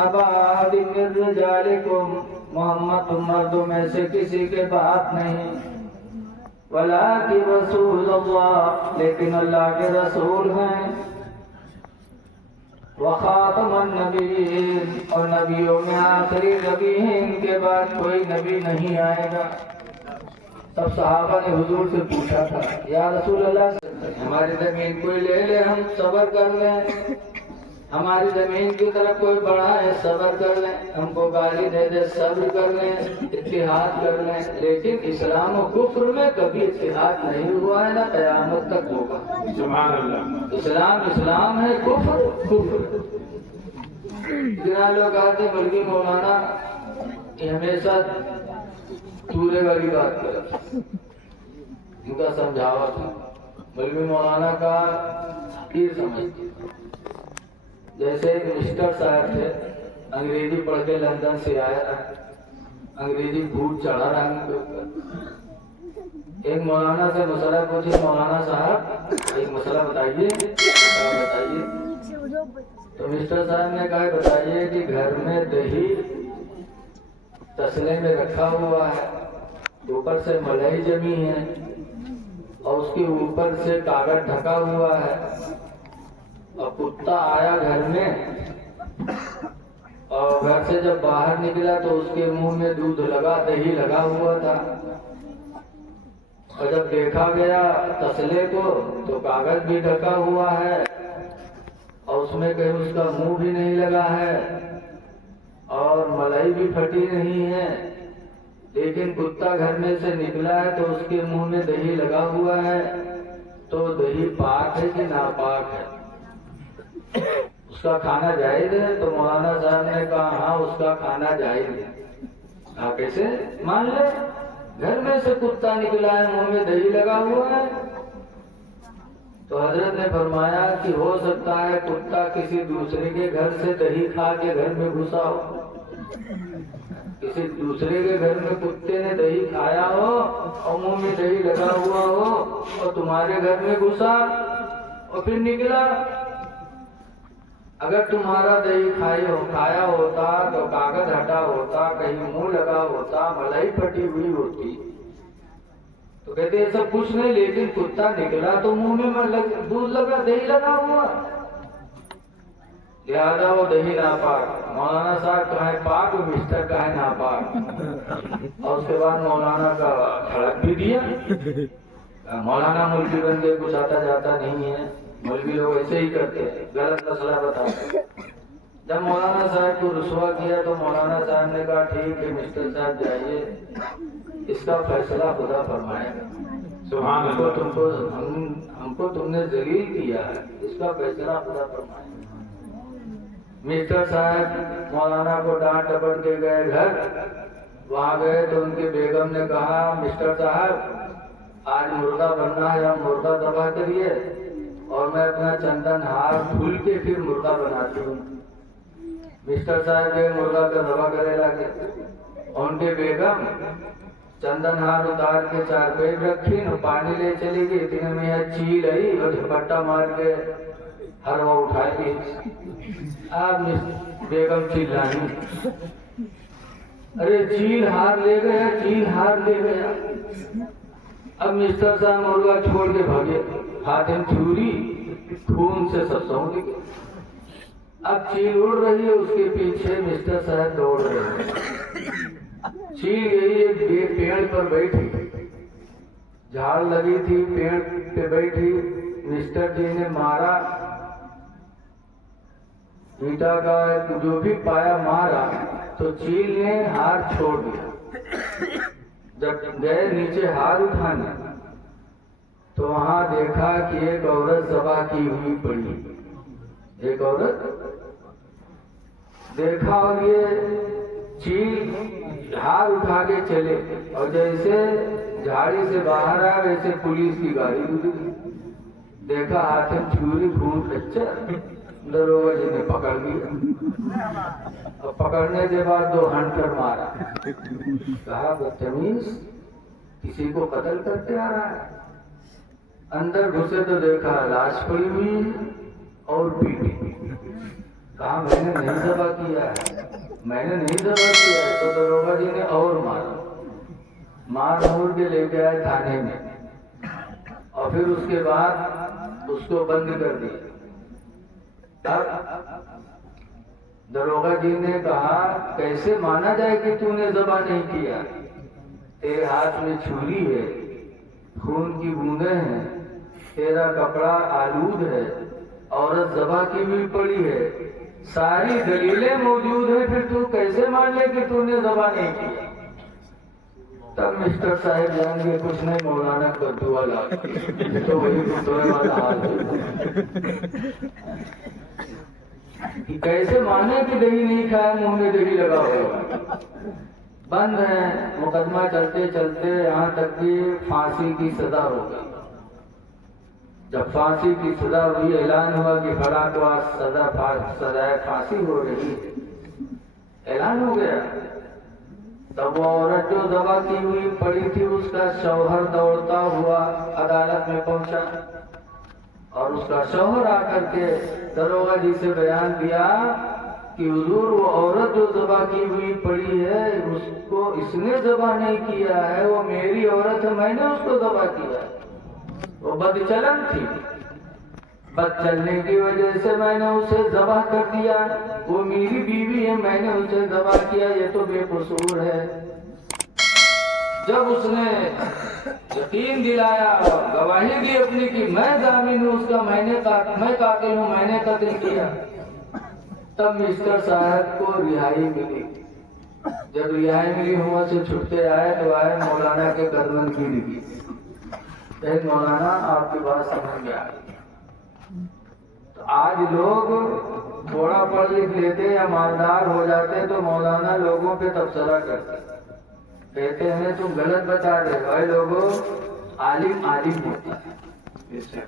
अबादिन मिन रिजालिकुम, मोहम्मद तुम मर्दों में से किसी के बाप नहीं, वलाकिन रसूल अल्लाह, लेकिन अल्लाह के रसूल हैं, व खातमुन नबीय्यीन, और नबियों में आखिरी नबी हैं, इनके बाद कोई नबी नहीं आएगा। सब सहाबा ने हुजूर से पूछा था, या रसूल अल्लाह, हमारी जमीन कोई ले ले, हम सब्र कर लें, हमारी जमीन की तरफ कोई बढ़ा है, सब्र कर लें, हमको गाली दे दे, सब्र कर लें, इत्तिहाद कर लें, लेकिन इस्लाम और कुफ्र में कभी इत्तिहाद नहीं हुआ है, ना क़यामत तक होगा। सुभान अल्लाह। इस्लाम इस्लाम है, कुफ्र कुफ्र। जितना लोग आते बल्कि मौलाना हमेशा तूरे वाली बात कर, इनका समझावा था, बल्कि मौलाना का तीर समझती। जैसे एक मिस्टर साहब थे, अंग्रेजी पढ़ के लंदन से आया था, अंग्रेजी भूत चढ़ा रहा उनके ऊपर। एक मौलाना से मसला पूछे, मौलाना साहब एक मसला बताइए, बताइए। तो मिस्टर साहब ने कहा बताइए कि घर में दही तसले में रखा हुआ है, ऊपर से मलाई जमी है और उसके ऊपर से कागज ढका हुआ है, और कुत्ता आया घर में और घर से जब बाहर निकला तो उसके मुंह में दूध लगा, दही लगा हुआ था, और जब देखा गया तसले को तो कागज भी ढका हुआ है और उसमें कहीं उसका मुंह भी नहीं लगा है और मलाई भी फटी नहीं है, लेकिन कुत्ता घर में से निकला है तो उसके मुंह में दही लगा हुआ है, तो दही पाक है कि नापाक है, उसका खाना जायज है? तो मौलाना साहब ने कहा हाँ उसका खाना जायज है। आप कैसे मान ले, घर में से कुत्ता निकला है, मुंह में दही लगा हुआ है। तो हजरत ने फरमाया कि हो सकता है कुत्ता किसी दूसरे के घर से दही खा के घर में घुसा हो, किसी दूसरे के घर में कुत्ते ने दही खाया हो और मुंह में दही लगा हुआ हो और तुम्हारे घर में घुसा और फिर निकला। अगर तुम्हारा दही खाया होता तो कागज हटा होता, कहीं मुंह लगा होता, मलाई फटी हुई होती, तो कहते हैं सब कुछ नहीं, लेकिन कुत्ता निकला तो मुंह में दूध लगा, दही लगा हुआ, लिहाजा वो दही नापाक। मौलाना साहब कहे पाक, मिस्टर कहे नापाक। और उसके बाद मौलाना का खड़क भी दिया। मौलाना मुल्की बन के कुछ आता जाता नहीं है, मौलवी लोग ऐसे ही करते हैं, गलत मसला बताते हैं। जब मौलाना साहब को रुसवा किया तो मौलाना साहब ने कहा ठीक है मिस्टर साहब जाइए, इसका फैसला खुदा फरमाएगा। सुभान अल्लाह। हमको तुमने जलील किया है, इसका फैसला खुदा फरमाएगा। मिस्टर साहब मौलाना को डांट डपट के गए घर, वहाँ गए तो उनकी बेगम ने कहा मिस्टर साहब आज मुर्गा बनना है, हम मुर्गा दबा करिए और मैं अपना चंदन हार भूल के फिर मुर्गा बनाती हूँ। मिस्टर साहब के मुर्गा का दबा करे लगे, उनके बेगम चंदन हार उतार के चार पे रखी न पानी ले चली गई, इतने में यह चील आई और झपट्टा मार के हरवा उठाई। आप बेगम चिल्लाई, अरे चील हार ले गया, चील हार ले गया। अब मिस्टर साहब मुर्गा छोड़ के भागे, हाथ में छुरी, खून से सब सौंध गए। अब चील उड़ रही है, उसके पीछे मिस्टर साहब दौड़ रहे हैं। चील गई एक पेड़ पर बैठी, झाड़ लगी थी, पेड़ पे बैठी, मिस्टर जी ने मारा, ईटा का जो भी पाया मारा, तो चील ने हार छोड़ दिया। जब गए नीचे हार उठाने तो वहां देखा कि एक औरत ज़बा की हुई पड़ी, एक औरत देखा और ये चील हार उठा के चले और जैसे झाड़ी से बाहर आया वैसे पुलिस की गाड़ी गुजरी, देखा हाथ में छुरी, खून कच्चा, दरोगा जी ने पकड़ लिया और पकड़ने के बाद 2 हंटर मारा। कहा बदतमीज, किसी को कत्ल करते आ रहा है। अंदर घुसे तो देखा लाश पड़ी हुई है और पीटी। कहा मैंने नहीं दबा किया है, मैंने नहीं दबा किया है। तो दरोगा जी ने और मार मूर के लेके आए थाने में, और फिर उसके बाद उसको बंद कर दिया। तब दरोगा जी ने कहा कैसे माना जाए कि तूने ज़बा नहीं किया, तेरे हाथ में छुरी है, खून की बूंदें हैं, तेरा कपड़ा आलूद है, औरत ज़बा की भी पड़ी है, सारी दलीलें मौजूद है, फिर तू कैसे मान ले कि तूने ज़बा नहीं किया। तब मिस्टर साहब जाएंगे कुछ नहीं, मौलाना कद्दू वाला तो वही कुत्ते वाला हाल है कि कैसे माने कि दही नहीं खाया, मुंह में दही लगा हुआ। बंद है मुकदमा चलते चलते यहाँ तक कि फांसी की सजा हो गई। जब फांसी की सजा हुई, ऐलान हुआ कि फला को आज सजाए फांसी हो रही है, ऐलान हो गया। तब वो औरत जो ज़बा की हुई पड़ी थी, उसका शौहर दौड़ता हुआ अदालत में पहुंचा, और उसका शौहर आकर के दरोगा जी से बयान दिया कि हुजूर वो औरत जो ज़बा की हुई पड़ी है, उसको इसने ज़बा नहीं किया है, वो मेरी औरत है, मैंने उसको ज़बा किया है। वो बदचलन थी, बदचलने की वजह से मैंने उसे ज़बा कर दिया। वो मेरी बीवी है, मैंने उसे ज़बा किया, ये तो बेकसूर है। जब उसने यकीन दिलाया और गवाही दी अपनी कि मैं जामिन हूँ उसका, मैं कातिल हूँ, मैंने कत्ल किया, तब मिस्टर साहब को रिहाई मिली। जब रिहाई मिली, हुआ से छुटते आए तो आए मौलाना के कदमन की लिखी, मौलाना आपकी बात समझ में आई। तो आज लोग थोड़ा पढ़ लिख लेते या मालदार हो जाते तो मौलाना लोगों पे तबसरा करते, कहते हैं तुम गलत बता रहे भाई, लोगों आलिम होता है।